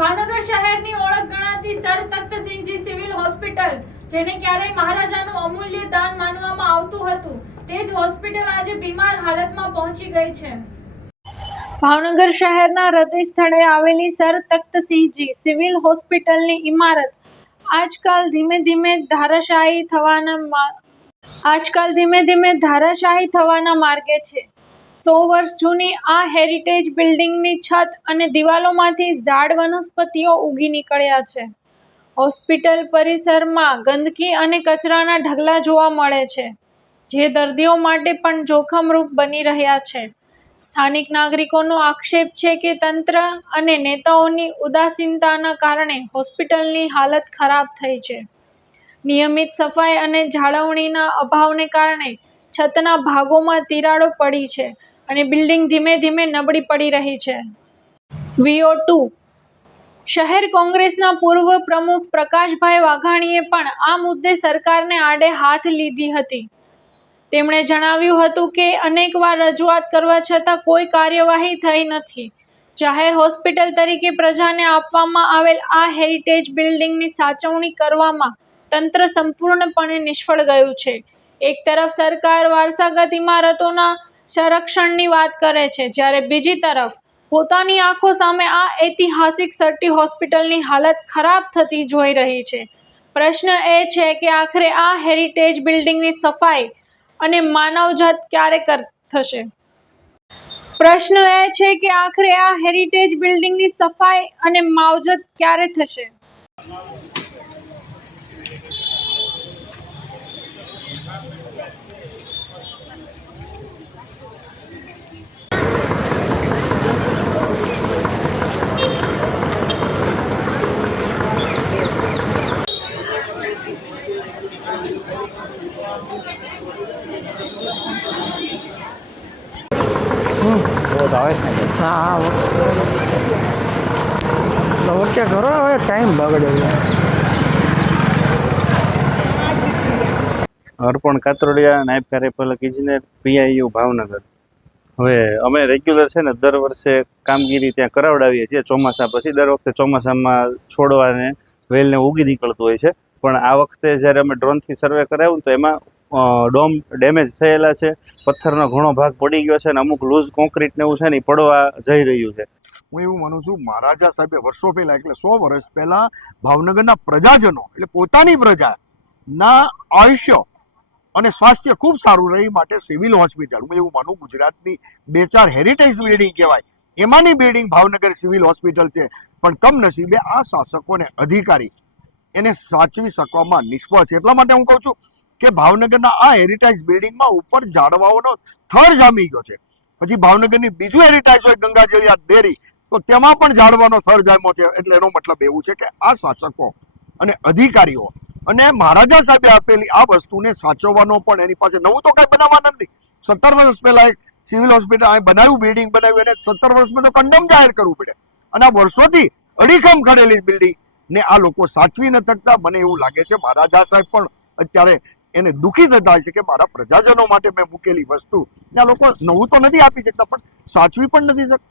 ભાવનગર શહેરની ઓળખ ગણાતી સર તખ્તસિંહજી સિવિલ હોસ્પિટલ, જેને ક્યારેય મહારાજાનું અમૂલ્ય દાન માનવામાં આવતું હતું, તે જ હોસ્પિટલ આજે બીમાર હાલતમાં પહોંચી ગઈ છે. ભાવનગર શહેરના હૃદય સ્થળે આવેલી સર તખ્તસિંહજી સિવિલ હોસ્પિટલની ઇમારત આજકાલ ધીમે ધીમે ધારાશાહી થવાના આજકાલ ધીમે ધીમે ધારાશાહી થવાના માર્ગે છે. સો વર્ષ જૂની આ હેરિટેજ બિલ્ડિંગની છત અને દિવાલોમાંથી ઝાડ વનસ્પતિઓ ઉગી નીકળ્યા છે. હોસ્પિટલ પરિસરમાં ગંદકી અને કચરાના ઢગલા જોવા મળે છે, જે દર્દીઓ માટે પણ જોખમરૂપ બની રહ્યા છે. સ્થાનિક નાગરિકોનો આક્ષેપ છે કે તંત્ર અને નેતાઓની ઉદાસીનતાના કારણે હોસ્પિટલની હાલત ખરાબ થઈ છે. નિયમિત સફાઈ અને જાળવણીના અભાવને કારણે છતના ભાગોમાં તિરાડો પડી છે અને બિલ્ડિંગ ધીમે ધીમે નબળી પડી રહી છે. VO two. શહેર કોંગ્રેસના પૂર્વ પ્રમુખ પ્રકાશભાઈ વાઘાણીએ પણ આ મુદ્દે સરકારને આડે હાથ લીધી હતી. તેમણે જણાવ્યું હતું કે અનેકવાર રજૂઆત કરવા છતાં કોઈ કાર્યવાહી થઈ નથી. જાહેર હોસ્પિટલ તરીકે પ્રજાને આપવામાં આવેલ આ હેરિટેજ બિલ્ડિંગની સાચવણી કરવામાં તંત્ર સંપૂર્ણપણે નિષ્ફળ ગયું છે. એક તરફ સરકાર વારસાગત ઇમારતોના સંરક્ષણની વાત કરે છે. જ્યારે બીજી તરફ, પોતાની આંખો સામે આ ઐતિહાસિક સર્ટી હોસ્પિટલની હાલત ખરાબ થતી જોઈ રહી છે. પ્રશ્ન એ છે કે આખરે આ હેરિટેજ બિલ્ડિંગની સફાઈ અને માનવજાત ક્યારે કર, થશે? પ્રશ્ન એ છે કે આખરે આ હેરિટેજ બિલ્ડિંગની સફાઈ અને માવજત ક્યારે થશે બહુ તો આવે છે ને હા હા તો ઓકે કરો હવે ટાઈમ બગડ્યો અર્પણ કાતરોડિયા, નાયબ કાર્યપાલક ઇજનેર પીઆઈયુ ભાવનગર. હવે અમે રેગ્યુલર છે ને દર વર્ષે કામગીરી ત્યાં કરાવડાવીએ છીએ ચોમાસા પછી. દર વખતે ચોમાસામાં છોડવાને વેલને ઉગી નીકળતું હોય છે. પણ આ વખતે જ્યારે અમે ડ્રોનથી સર્વે કરાવ્યું તો એમાં ડોમ ડેમેજ થયેલા છે. પથ્થરનો ઘણો ભાગ પડી ગયો છે અને અમુક લૂઝ કોન્ક્રીટ ને એવું છે ને પડવા જઈ રહ્યું છે. હું એવું માનું છું, મહારાજા સાહેબે વર્ષો પહેલા, એટલે સો વર્ષ પહેલા ભાવનગરના પ્રજાજનો, એટલે પોતાની પ્રજાના આયુષ્ય અને સ્વાસ્થ્ય ખૂબ સારું રહે માટે સિવિલ હોસ્પિટલ, હું એવું માનું ગુજરાતની બે ચાર હેરિટેજ બિલ્ડિંગ કહેવાય. એમાંની બિલ્ડિંગ ભાવનગર સિવિલ હોસ્પિટલ છે. પણ કમનસીબે આ શાસકોને અધિકારી એને સાચવી શકવામાં નિષ્ફળ છે. એટલા માટે હું કહું છું કે ભાવનગરના આ હેરિટેજ બિલ્ડિંગમાં ઉપર ઝાડવાઓનો થર જામી ગયો છે. પછી ભાવનગરની બીજું હેરિટેજ હોય ગંગાજળિયા ડેરી તો તેમાં પણ ઝાડવાનો થર જામ્યો છે. એટલે એનો મતલબ એવું છે કે આ શાસકો અને અધિકારીઓ અને મહારાજા સાહેબે આપેલી આ વસ્તુને સાચવવાનો પણ એની પાસે નવું તો કઈ બનાવવાના નથી. સત્તર વર્ષ પહેલા એક સિવિલ હોસ્પિટલ અહીં બનાવ્યું, બિલ્ડિંગ બનાવ્યું એને સત્તર વર્ષમાં તો કંડમ જાહેર કરવું પડે. અને આ વર્ષોથી અડીખમ ખડેલી બિલ્ડિંગ ને આ લોકો સાચવી ન શકતા. મને એવું લાગે છે મહારાજા સાહેબ પણ અત્યારે એને દુઃખી થતા છે કે મારા પ્રજાજનો માટે મેં મૂકેલી વસ્તુ. આ લોકો નવું તો નથી આપી શકતા, પણ સાચવી પણ નથી શકતા.